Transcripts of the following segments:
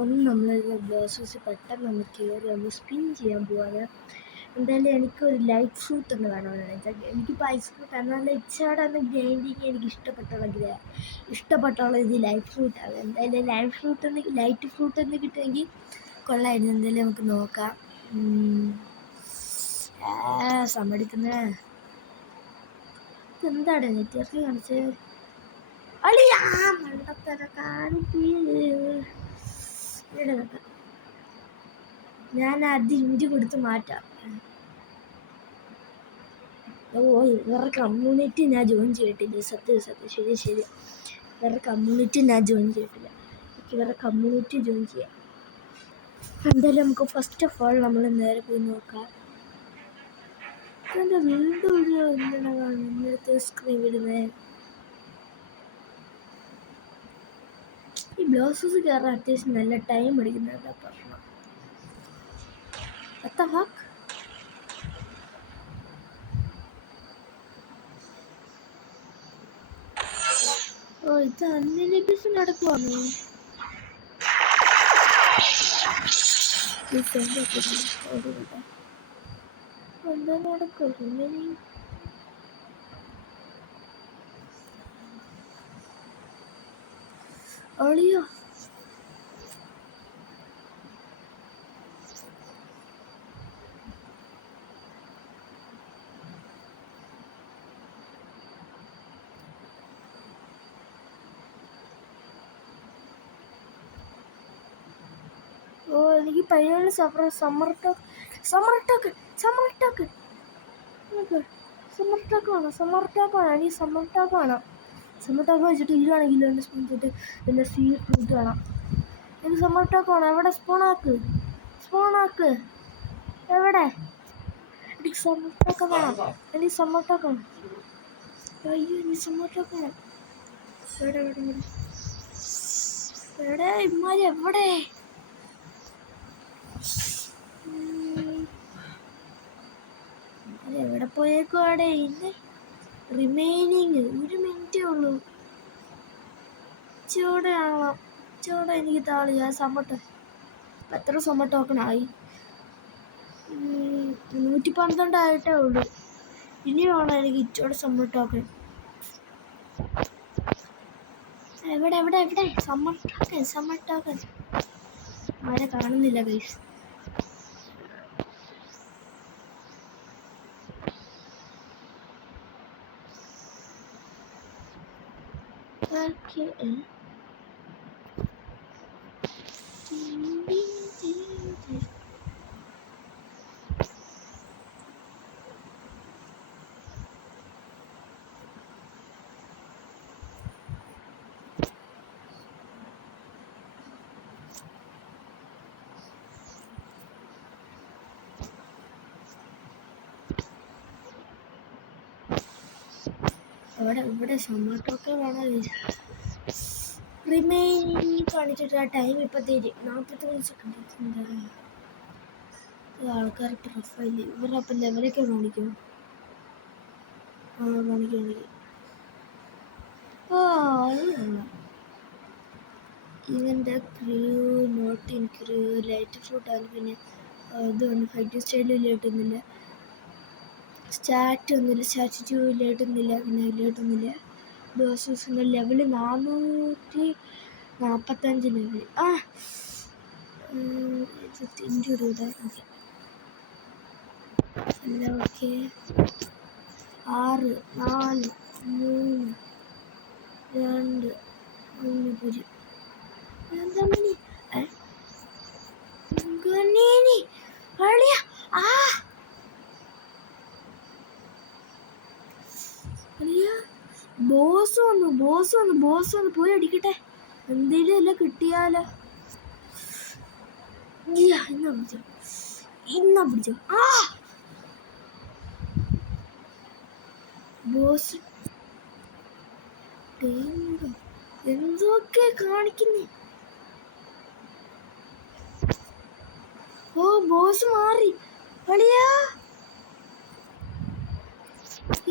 ഒന്ന് നമ്മൾ ഗ്ലാസസ് പെട്ടെന്ന് ഒന്ന് കയറി ഒന്ന് സ്പിൻ ചെയ്യാൻ പോവാണ്. എന്തായാലും എനിക്കൊരു ലൈറ്റ് ഫ്രൂട്ട് ഒന്ന് വേണമെന്ന് വെച്ചാൽ എനിക്കിപ്പോൾ ഐസ് ഫ്രൂട്ട് നല്ല ഇച്ചാടാണ് ഗ്രൈൻഡിങ് എനിക്ക് ഇഷ്ടപ്പെട്ടുള്ള ഇത് ലൈറ്റ് ഫ്രൂട്ടാണ്. എന്തായാലും ലൈറ്റ് ഫ്രൂട്ട് ഒന്ന് കിട്ടുമെങ്കിൽ കൊള്ളായിരുന്നു. എന്തായാലും നമുക്ക് നോക്കാം. സമ്മതിക്കുന്നേ എന്താണ് നെറ്റ്വർക്ക് കാണിച്ചത്? അളിയാ മണ്ടത്തര ഞാൻ അത് ഇഞ്ചി കൊടുത്ത് മാറ്റാം. വേറെ കമ്മ്യൂണിറ്റി ഞാൻ ജോയിൻ ചെയ്തിട്ടില്ല. സത്യം ശരി വേറെ കമ്മ്യൂണിറ്റി ഞാൻ ജോയിൻ ചെയ്തിട്ടില്ല. എനിക്ക് വേറെ കമ്മ്യൂണിറ്റി ജോയിൻ ചെയ്യാം. എന്തായാലും നമുക്ക് ഫസ്റ്റ് ഓഫ് ഓൾ നമ്മൾ നേരെ പോയി നോക്കാം. എൻ്റെ വീണ്ടും ഇന്നത്തെ സ്ക്രീൻ വിടുന്നേ. ഈ ബ്ലൗസസ് കയറാൻ അത്യാവശ്യം നല്ല ടൈം എടുക്കുന്നുണ്ട്. പ്രശ്നം ഇത് അന്യബിസ് നടക്കുവാണോ? എന്താ നടക്കും? അളിയോ എനിക്ക് പയ്യാണ് സമ്മർ ടോക്ക് വേണം. സമ്മർ ടോക്ക് വെച്ചിട്ട് ഇല്ലാണെങ്കിലും എൻ്റെ സ്പൂൺ തൊട്ട് എൻ്റെ സീ ഫ്രൂട്ട് വേണം. എനിക്ക് സമ്മർ ടോക്ക് വേണം. എവിടെ സ്പൂണാക്ക് എവിടെ? എനിക്ക് സമ്മർ ടോക്ക് വേണം. അയ്യോ എനിക്ക് സമ്മർ ടോക്ക് വേണം. എവിടെ ഇമ്മാരി എവിടെ? എവിടെ പോയേക്കുവാടെ? ഇന്ന് റിമൈനിങ് 1 മിനിറ്റേ ഉള്ളൂ. ചോടെ എനിക്ക് താളിയാ സമ്മട്ടോ. എത്ര സമ്മർ ടോക്കണായി? 112 ആയിട്ടേ ഉള്ളൂ. ഇനി വേണം എനിക്ക് ഇച്ചോടെ സമ്മർ ടോക്കൺ. എവിടെ സമ്മർ ടോക്കൺ ആരെ കാണുന്നില്ല ഗൈസ്. ഇവിടെ സമ്മർ ടോക്കൺ വേണം. റിമൈനിങ് കാണിച്ചിട്ട് ആ ടൈം ഇപ്പം 43 സെക്കൻഡ്. ആൾക്കാരുടെ പ്രൊഫൈല് ഇവരുടെ അപ്പം ലെവലൊക്കെ കാണിക്കും. കാണിക്കും. ഇവൻ്റെ crew not in crew light fruit ആണ്. പിന്നെ ഇതുകൊണ്ട് ഫൈറ്റിംഗ് സ്റ്റൈലിൽ കിട്ടുന്നില്ല. സ്റ്റാറ്റ് 2 ഇല്ലായിട്ടുന്നില്ല. പിന്നെ ഇല്ലായിട്ടുന്നില്ല. ഡോസസിൻ്റെ ലെവല് 445 ലെവൽ. ഇഞ്ചൂടെ അല്ല. ഓക്കെ 6 4 3 2 1 0. എന്താ മണി ബോസ് വന്നു പോയി അടിക്കട്ടെ. എന്തേലും അല്ല കിട്ടിയാലോ. ഇന്ന പിടിച്ചോ ബോസ്. എന്തൊക്കെ കാണിക്കുന്നേ? ബോസ് മാറി. അളിയാ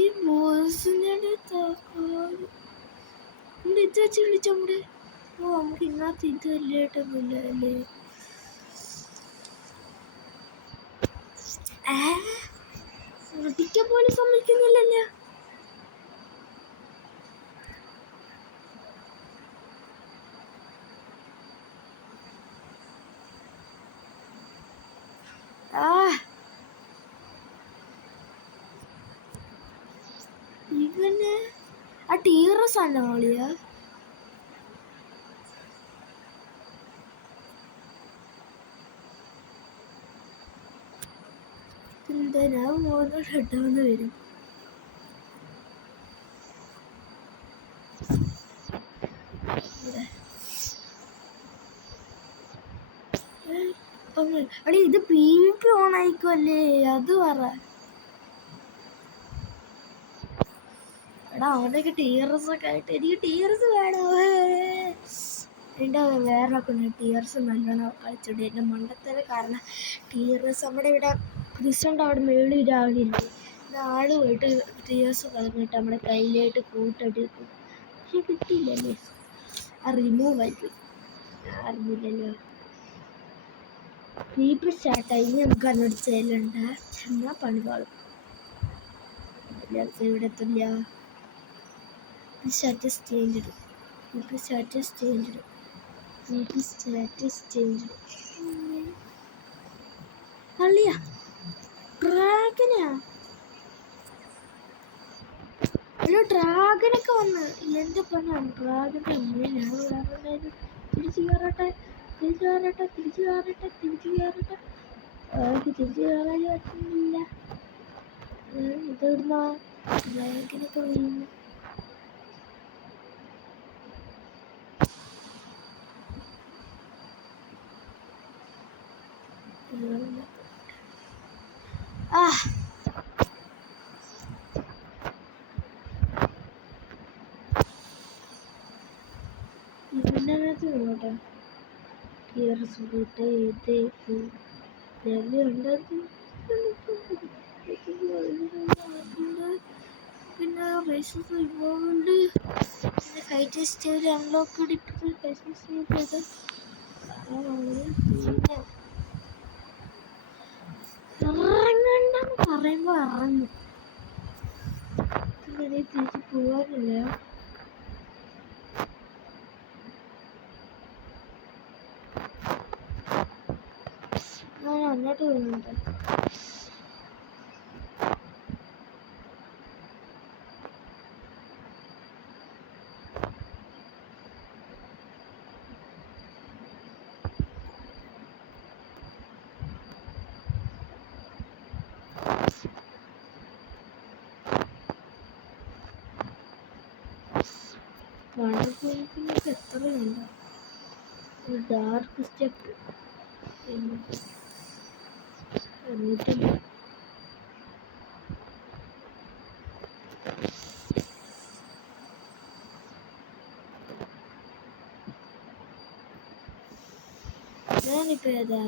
ഈ ബോസിനെ ഇത് വെച്ച് വിളിച്ചോടെ ഓ നമുക്ക് ഇന്നത്തെ ഇത് വലിയായിട്ടൊന്നുമില്ല അല്ലേ? ഒട്ടിക്കാൻ പോലും സമ്മതിക്കുന്നില്ലല്ലോ. ഇവന് ആ ടീറസ് അല്ല മോളിയാ. എന്താ ഞാൻ മോനോട് ഇട്ടാന്ന് വരും. അടി ഇത് PvP ഓൺ ആയിക്കോല്ലേ, അത് പറ. എടാ അവനൊക്കെ ടീയർസ് ഒക്കെ ആയിട്ട് എനിക്ക് ടീയർസ് വേണോ? എൻ്റെ വേറെ പിന്നെ ടീയർസ് നല്ലോണം കളിച്ചിട്ട് എൻ്റെ മണ്ടത്തര കാരണം ടീയർസ് നമ്മുടെ ഇവിടെ ക്രിസ്തുണ്ട് അവിടെ മേളിൽ ഒരാളില്ലേ, ആള് പോയിട്ട് ടീയർസ് കളഞ്ഞിട്ട് നമ്മുടെ കയ്യിലായിട്ട് കൂട്ടെടുക്കും. പക്ഷെ കിട്ടിയില്ലല്ലേ, ആ റിമൂവ് ആയിപ്പോയി. അറിഞ്ഞില്ലല്ലോ. PvP സ്റ്റാർട്ടായി. ഇനി നമുക്ക് അതിനോട് ചെയ്യലുണ്ട്. എന്നാൽ പണിപാളും. ഇവിടെ എത്തില്ല. Status change status change status change അള്ളിയാ ഡ്രാഗനാ. അയ്യോ ഡ്രാഗനൊക്കെ വന്ന് എൻ്റെ പൊന്നാണ് ഡ്രാഗൻ്റെ അമ്മ. ഞാൻ വേറെ തിരിച്ചു കയറട്ടെ തിരിച്ചു കയറട്ടെ തിരിച്ചു കയറട്ടെ തിരിച്ചു കയറട്ടെ. എനിക്ക് തിരിച്ചു കയറാൻ പറ്റുന്നില്ല. ഇതെവിടുന്ന ഡ്രാഗനൊക്കെ വരുന്നു. ഇതിനകത്ത് നോട്ടെ പിന്നെ റേസസ് ഇവോൾഡ് പിന്നെ ഫൈറ്റ് സ്റ്റേജ് അൺലോക്ക് ഇട്ടിട്ട് ഫൈറ്റ് സ്റ്റേജ് ഇറങ്ങണ്ടെന്ന് പറയുമ്പോൾ ഇറങ്ങും. പിന്നെ തിരിച്ച് പോകാനില്ല. ഞാൻ അങ്ങോട്ട് പോകുന്നുണ്ട്. വാട്ടർഫോൾസിനൊക്കെ എത്രയുണ്ട്? ഡാർക്ക് സ്റ്റെപ്പ് ഞാനിപ്പോ ഏതാ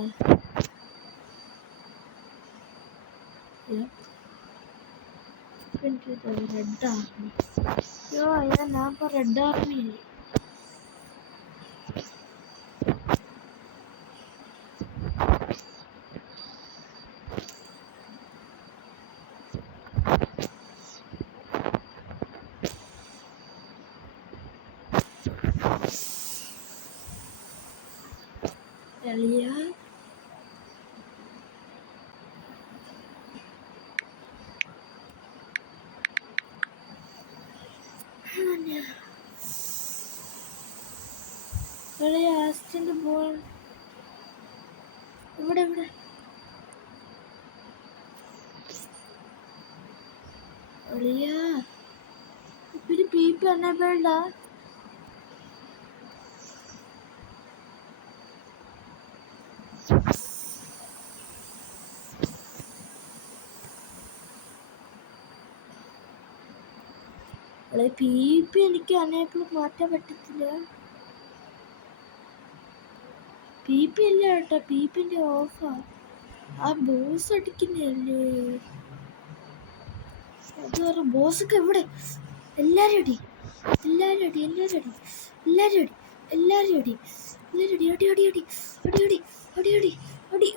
റെഡ് ആർമി. അയ്യോ ഞാൻ ഇപ്പൊ റെഡ് ആർമി. എളിയ ആസ്റ്റിന്റെ ബോൾ ഇവിടെ ഇവിടെ എളിയ ഇപ്പിരി പീപ്പ് എന്നെ വേണ്ട. PvP എനിക്ക് അനേപ്പിൾ മാറ്റാൻ പറ്റത്തില്ല. PvP ഇല്ല കേട്ടോ, PvPന്റെ ഓഫാ. ആ ബോസ് അടിക്കുന്നല്ലേ അത് പറ. ബോസൊക്കെ എവിടെ? എല്ലാരും അടി എല്ലാരും അടി എല്ലാരും അടി എല്ലാരും അടി. എല്ലാവരും അടി, എല്ലാവരും അടി, അടി, അടി, അടി, അടി, അടി, അടി, അടി, അടി.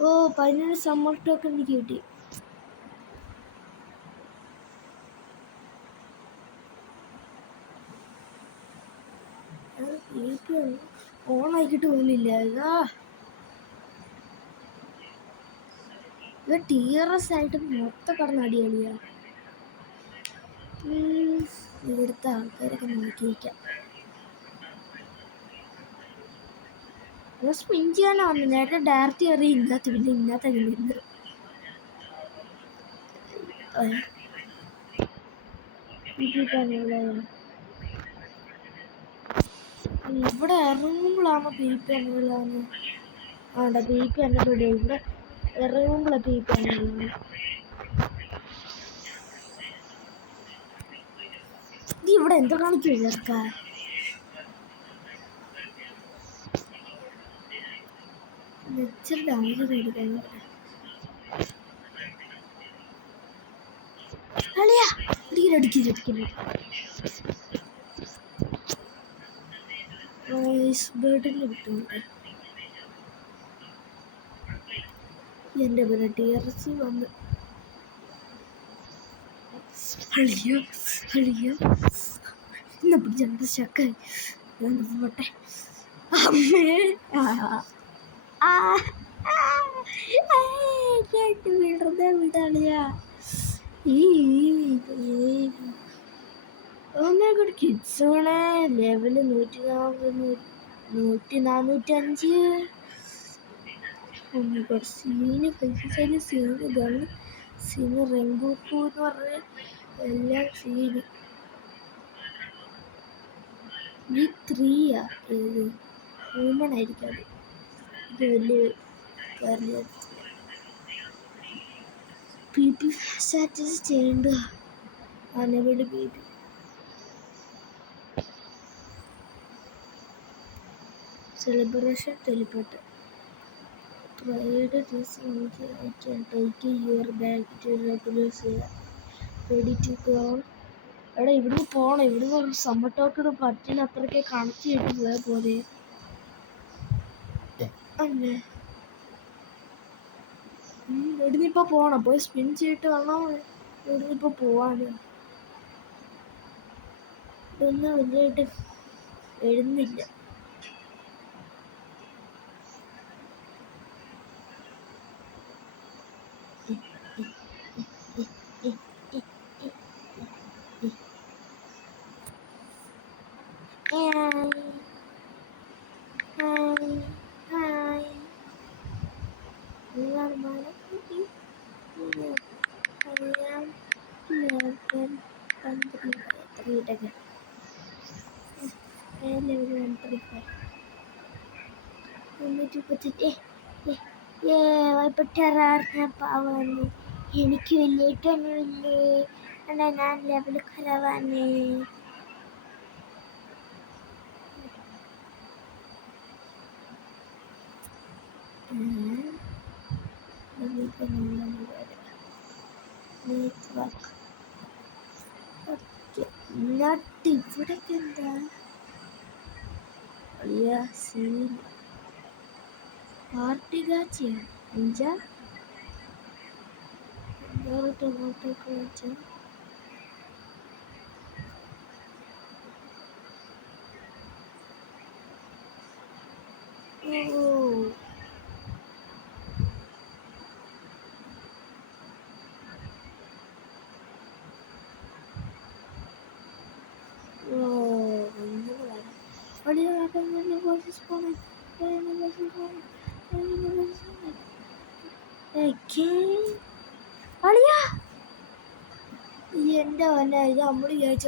ഓ 11 സമ്മർ ടോക്കൺ എനിക്ക് കിട്ടി. ഓണാക്കിട്ട് പോലില്ല. ഇത് TRS ആയിട്ട് മൊത്തം കടന്ന് അടിയടിയാ. ഇവിടുത്തെ ആൾക്കാരൊക്കെ നോക്കിയിരിക്കാം. സ്പിൻ ചെയ്യാനാ വന്നു. നേരത്തെ ഡയറക്റ്റ് കയറി ഇന്നത്തെ പിന്നെ ഇന്നത്തെ കളിയുണ്ട്. ഇവിടെ ഇറങ്ങുമ്പോഴാണ് PP എന്നുള്ളതാണ്. ആണ്ട PP എന്നോട് ഇവിടെ ഇറങ്ങുമ്പോഴാണ് PP എന്നുള്ളതാണ്. ഇത് ഇവിടെ എന്തോ കാണിക്കും ഇതൊക്കെ. ഇച്ചിരി ഡാമേജ് മേടിക്കാൻ കളിയാ അടിക്കില്ല. ബേർഡിൽ കിട്ടുന്നുണ്ട്. എൻ്റെ പോലെ TRS വന്ന് അളിയോ എന്നാ പിടിച്ച ചക്കായി പോട്ടെ. അമ്മേ വെറുതെ വിടാളിയാ. കിഡ്സാണ് ലെവല് 145. സീന് പൈസയില് സീന് ഗണ് സീന് റെങ്കൂപ്പു എന്ന് പറഞ്ഞ എല്ലാം സീന്. ഈ 3 ഏത് ഹ്യൂമൺ ആയിരിക്കും. അത് ഇത് വലിയ കാര്യ PP സ്റ്റാറ്റസ് ചെയ്യേണ്ട അനവധി PP. Celebration teleport tried this I can take your back to regular ready to go. എടാ ഇവിടുന്ന് പോണം. ഇവിടുന്ന് ഒരു സമ്മർ ടോക്കൺ പറ്റിന് അത്രയ്ക്ക് കണക്ട് ചെയ്തിട്ട് പോയാൽ പോലെ അല്ലേ. ഇവിടുന്ന് ഇപ്പോൾ പോകണം. പോയി സ്പിൻ ചെയ്തിട്ട് വേണം ഇവിടുന്ന് ഇപ്പോൾ പോവാൻ. ഇതൊന്നും വലിയായിട്ട് എഴുന്നില്ല. പാവാണ്. എനിക്ക് വലിയിട്ടൊന്നുമില്ലേ. എന്നാ ഞാൻ ലെവല് കുറവാണ്. ഇവിടൊക്കെ എന്താ സീൻ പാർട്ടി കാച്ചിയ അഞ്ചാ ടൊമാറ്റോക്കെ വെച്ച എൻ്റെ വല്ല ഇത് നമ്മൾ വിചാരിച്ച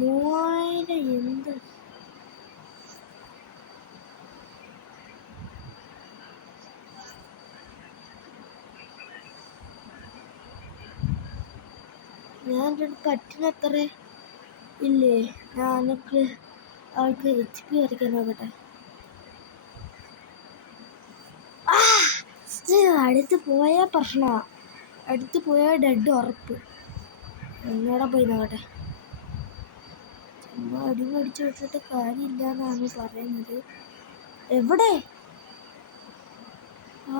3000 എന്ത് ഞാൻ പറ്റുന്നത്ര ഇല്ലേ. ഞാനൊക്കെ ആൾക്ക് HP വരയ്ക്കാൻ നോക്കട്ടെ. അടുത്ത് പോയാൽ പ്രശ്നമാണ്. അടുത്ത് പോയാൽ ഡെഡ് ഉറപ്പ്. എന്നോടെ പോയി നോക്കട്ടെ. ചുമ്മാ അടി മേടിച്ച് വിട്ടിട്ട് കാര്യമില്ല എന്നാണ് പറയുന്നത്. എവിടെ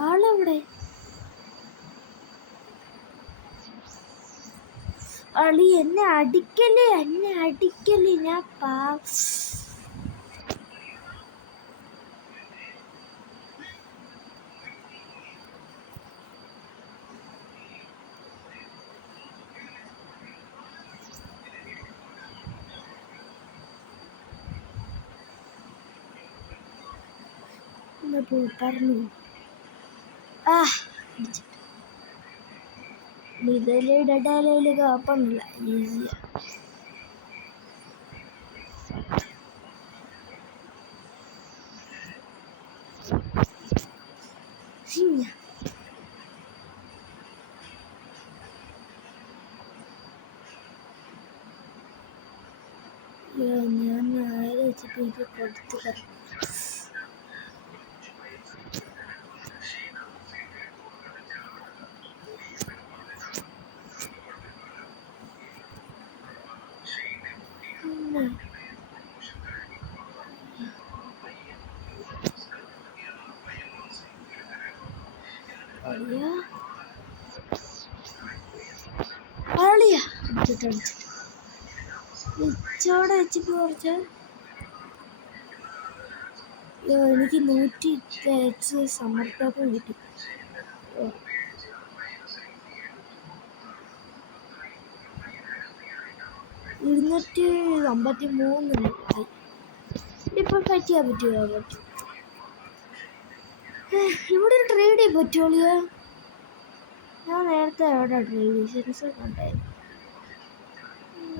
ആളെവിടെ? അളി എന്നെ അടിക്കല് ഞാൻ പറഞ്ഞു ഡഡാലയില് കാപ്പണില്ല ഈസിയാ. ഞാൻ നേരെ വെച്ചിട്ട് എനിക്ക് കൊടുത്തു തരാം. ഇച്ചോടെ വെച്ചിട്ട് കുറച്ച് എനിക്ക് 100 സമർപ്പണം കിട്ടി. 253 ഇപ്പോൾ ഫൈറ്റ് ചെയ്യാൻ പറ്റുമോ? പറ്റും. ഇവിടെ ഒരു ട്രേഡ് ചെയ്യാൻ പറ്റുള്ളൂ. ഞാൻ നേരത്തെ എവിടെ ട്രേഡ് സെൻസർ ഉണ്ടായിരുന്നു.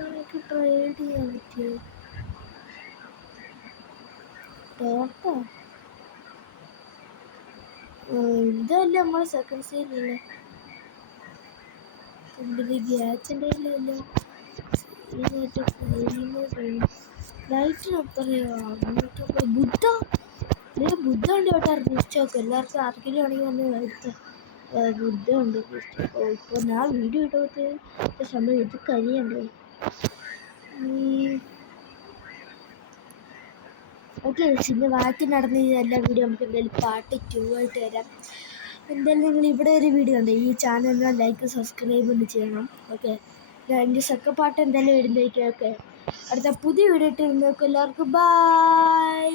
എനിക്ക് ട്രേഡ് ചെയ്യാൻ പറ്റുമോ? ടോട്ടോ ഇതല്ല നമ്മൾ സെക്കൻഡ് സൈഡിലല്ലേ. ഗ്യാസിൻ്റെ ഇല്ലല്ലോ. ലൈറ്റിന് എത്രയോ? ബുദ്ധ ഉണ്ട് കേട്ടോ. റിസ്റ്റോക്ക് എല്ലാവർക്കും ആർക്കെങ്കിലും ആണെങ്കിൽ വന്ന് എടുത്ത ബുദ്ധ ഉണ്ട്. ഇപ്പോൾ ഞാൻ വീഡിയോ ഇട്ടോട്ട് സമയം ഇത് കഴിയണ്ടേ. ഓക്കെ, പിന്നെ ബാക്കി നടന്ന എല്ലാ വീഡിയോ നമുക്ക് എന്തായാലും പാർട്ട് 2 ആയിട്ട് വരാം. എന്തായാലും നിങ്ങൾ ഇവിടെ ഒരു വീഡിയോ ഉണ്ട്. ഈ ചാനൽ ലൈക്ക് സബ്സ്ക്രൈബ് ഒന്ന് ചെയ്യണം. ഓക്കെ, എൻ്റെ സെക്കൻഡ് പാർട്ട് എന്തായാലും വരുന്നതായിരിക്കും. ഓക്കെ, അടുത്ത പുതിയ വീഡിയോ ഇട്ട് എല്ലാവർക്കും ബൈ.